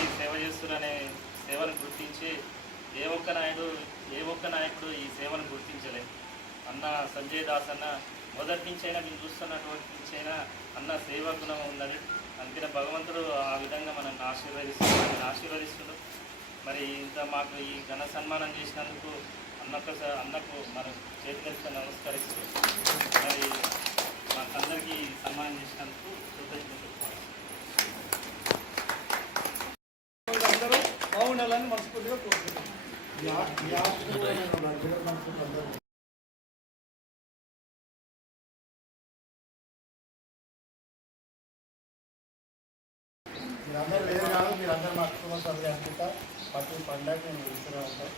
ఈ సేవ చేస్తున్నారనే సేవను గుర్తించి ఏ ఒక్క నాయుడు ఏ ఒక్క నాయకుడు ఈ సేవను గుర్తించలేదు అన్న సంజయ్ దాస్ అన్న మొదటి నుంచైనా మేము చూస్తున్నటువంటి నుంచైనా అన్న సేవ గుణం ఉందని అందుకనే భగవంతుడు ఆ విధంగా మనల్ని ఆశీర్వదిస్తున్నారు ఆశీర్వదిస్తుడు మరి ఇంత మాకు ఈ ఘన సన్మానం చేసినందుకు అన్నకు అన్నకు మనం చేతులెత్త నమస్కరిస్తూ మీరందరూ వేరు కాదు మీరందరూ మా కుటుంబ సభ్యులు అనుకుంటా ప్రతి పండగ నేను వెళ్తూనే ఉంటాం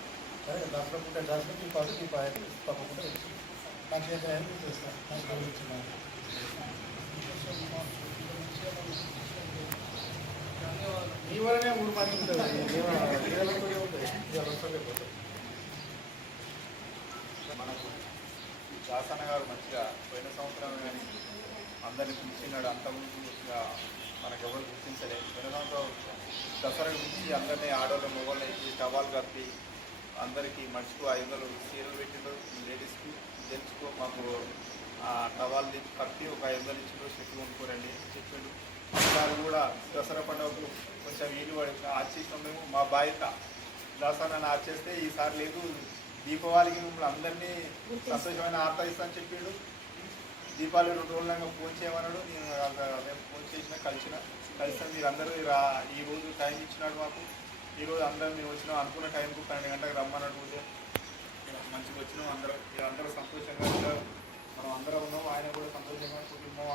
సరే దసరా పుట్ట దసరా మీ పాటు మీ పాట తప్పకుండా వెళ్తాను నాకు చేత చేస్తాను నాకు గౌరవించున్నాను మీ వల్లనే మూడు మంది ఉంటుంది మనకు దాసన్న గారు మంచిగా పోయిన సంవత్సరం కానీ అందరిని పిలిచినాడు అంతకుముందు ఇక మనకు ఎవరు గుర్తించలేదు పోయిన సంవత్సరం దసరా గురించి అందరినీ ఆడవాళ్ళు మొగోళ్ళు ఇచ్చి టవాల్ కప్పి అందరికీ మనిషికు ఐదు వందలు చీరలు పెట్టిండు లేడీస్కి జెంట్స్కు మాకు ఆ టవాల్ కప్పి ఒక ఐదు వందలు ఇచ్చిండ్రు చెట్టు కొనుక్కోరండి చెప్పిండు ఈసారి కూడా దసరా పండుగకు కొంచెం వీలు పడి ఆర్చేసినాం మేము మా బాధ్యత దాసాన్ని ఆచేస్తే ఈసారి లేదు. దీపావళికి మిమ్మల్ని అందరినీ సంతోషమైన ఆర్తాయిస్తా చెప్పాడు చెప్పిండు. దీపావళి రెండు రోజులంగా ఫోన్ చేయమన్నాడు. నేను మేము ఫోన్ చేసిన కలిసిన. కలిసిన మీరు అందరూ రా ఈ రోజు టైం ఇచ్చినాడు మాకు. ఈ రోజు అందరం మేము వచ్చినాం అనుకున్న టైంకు పన్నెండు గంటలకు రమ్మన్నాడు పూజ. మంచిగా వచ్చినాం అందరం. మీరు అందరూ సంతోషంగా ఉంటారు. మనం అందరం ఉన్నాం ఆయన కూడా సంతోషంగా కుటుంబం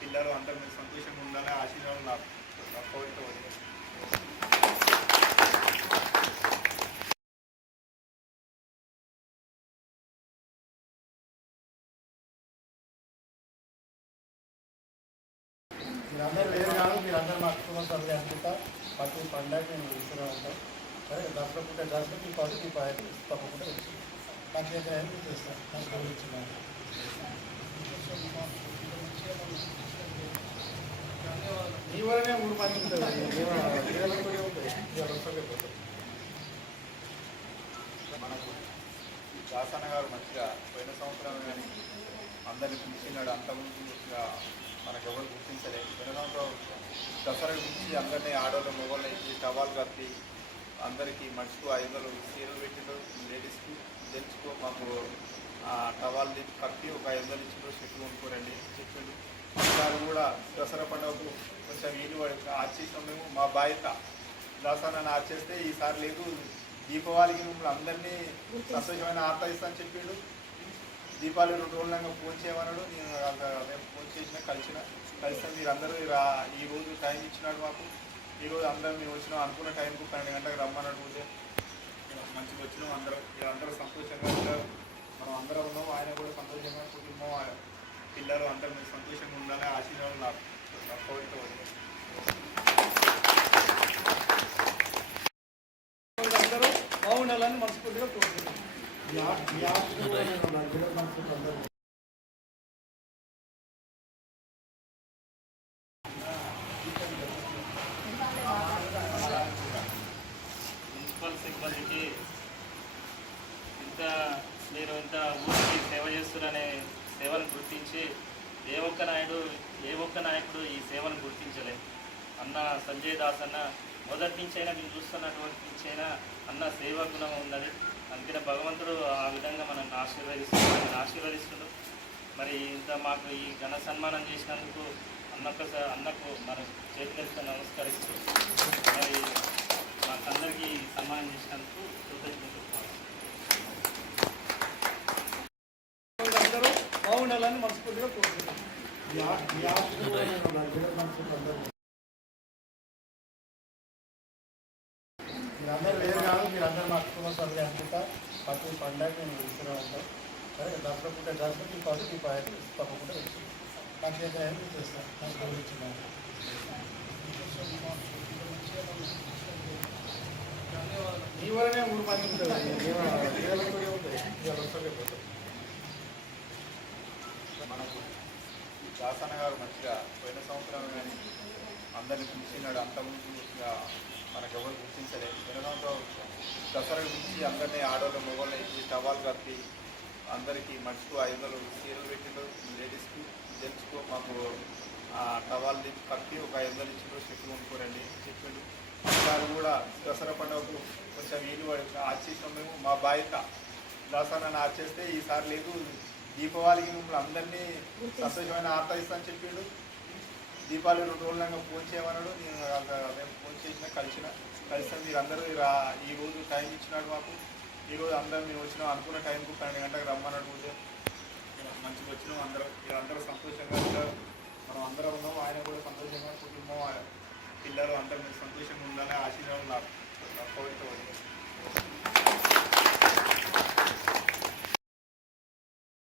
పిల్లలు అందరూ మీరు సంతోషంగా ఉండాలి ఆశీర్వాదం నాకు నా కోరిక వదిలేదు మీరందరూ వేరు కాదు మీరందరూ మా కుటుంబ సభ్యులు అనుకుంటా. ప్రతి పండగ నేను వెళ్తూనే ఉంటాం. సరే దసరా దసరా మీ మీ తప్పకుండా వెళ్తాను నాకు చేత చేస్తాను నాకు గౌరవించున్నాను మీ మూడు మంది ఉంటుంది మనకు దాసన్న గారు మంచిగా పోయిన సంవత్సరం కానీ అందరినీ పిలిచినాడు అంతకుముందు మనకు ఎవరు గుర్తించలేదు. పోయిన దసరా గురించి అందరినీ ఆడవాళ్ళు మొగోళ్ళు ఇచ్చి టవాల్ కప్పి అందరికీ మనిషికి ఐదు వందలు సీరలు పెట్టిండు లేడీస్కి తెలుసుకో మాకు ఆ టవాల్ కప్పి ఒక ఐదు వందలు ఇచ్చిండ్రు. చెట్టు కొనుక్కోరండి చెప్పిండు ఈసారి కూడా దసరా పండుగకు కొంచెం వీలు పడి ఆర్చేసినాం మేము. మా బాధ్యత దాసాన్ని ఆర్చేస్తే ఈసారి లేదు. దీపావళికి మిమ్మల్ని అందరినీ సంతోషమైన ఆర్తాయిస్తా అని చెప్పిండు దీపావళి రెండు రోజులంగా ఫోన్ చేయమన్నాడు. నేను అక్కడ మేము ఫోన్ చేసిన కలిసిన కలిసిన మీరు అందరూ రా ఈ రోజు టైం ఇచ్చినాడు మాకు. ఈ రోజు అందరం మేము వచ్చినాం అనుకున్న టైంకు పన్నెండు గంటలకు రమ్మన్నాడు పూజ. మంచిగా వచ్చినాం అందరం. అందరూ సంతోషంగా ఉంటారు. మనం అందరం ఉన్నాం ఆయన కూడా సంతోషంగా కుటుంబం పిల్లలు అందరూ మీరు సంతోషంగా ఉండాలని ఆశీర్వాదం నాకు నా అందరూ బాగుండాలని మనస్ఫూర్తిగా కోరుకుంటున్నాం. మున్సిపల్ సిబ్బందికి ఇంత మీరు ఇంత ఊరికి సేవ చేస్తున్నారనే సేవను గుర్తించి ఏ ఒక్క నాయుడు ఏ ఒక్క నాయకుడు ఈ సేవను గుర్తించలే అన్న సంజయ్ దాస్ అన్న మొదటి నుంచైనా మేము చూస్తున్నటువంటి నుంచైనా అన్న సేవా గుణం ఉన్నది అందుకనే భగవంతుడు ఆ విధంగా మనల్ని ఆశీర్వదిస్తున్నాడు మనల్ని ఆశీర్వదిస్తున్నాడు మరి ఇంత మాకు ఈ ఘన సన్మానం చేసినందుకు అన్నకు అన్నకు మనం చేతులెత్తి నమస్కరిస్తూ మరి మాకందరికీ సన్మానం చేసినందుకు కృతజ్ఞతలు బాగుండాలని మనస్ఫూర్తిగా కోరుకుంటున్నాం మీరందరూ వేరు కాదు మీరందరూ మా కుటుంబ సభ్యులు అనుకుంటా. ప్రతి పండగ నేను వెళ్తూనే ఉంటాం. సరే దసరా పుట్ట దసరా మీ పాటు మీ పాట తప్పకుండా నాకు చేస్తాను నాకు ఉంటుంది ఈ వీళ్ళ దాసన్న గారు మంచిగా పోయిన సంవత్సరం కానీ అందరిని పిలిచినాడు అంతకుముందు ఇక మనకు ఎవరు గుర్తించలేదు సంవత్సరం దసరా నుంచి అందరినీ ఆడవాళ్ళు మొగోళ్ళు ఎక్కి టవాలు కట్టి అందరికీ మటుకు ఐదు వందలు చీరలు పెట్టిండు. లేడీస్కి జెంట్స్కు మాకు ఆ టవాల్ కట్టి ఒక ఐదు వందలు ఇచ్చిండ్రు చెట్లు కొనుక్కోరండి చెప్పిండు. ఈసారి కూడా దసరా పండుగకు కొంచెం వీలు పడి ఆర్చేసినాం మేము మా బాధ్యత. దసరా ఆర్చేస్తే ఈసారి లేదు. దీపావళికి మిమ్మల్ని అందరినీ సంతోషమైన ఇస్తాను చెప్పిండు. దీపావళి రెండు రోజులంగా ఫోన్ చేయమన్నాడు. నేను అదే- ఫోన్ చేసిన కలిసిన కలిసిన మీరు అందరూ రా ఈ రోజు టైం ఇచ్చినాడు మాకు. ఈ రోజు అందరం మేము వచ్చినాం అనుకున్న టైంకు పన్నెండు గంటలకు రమ్మన్నాడు మంచిగా వచ్చినాం అందరం. మీరు అందరూ సంతోషంగా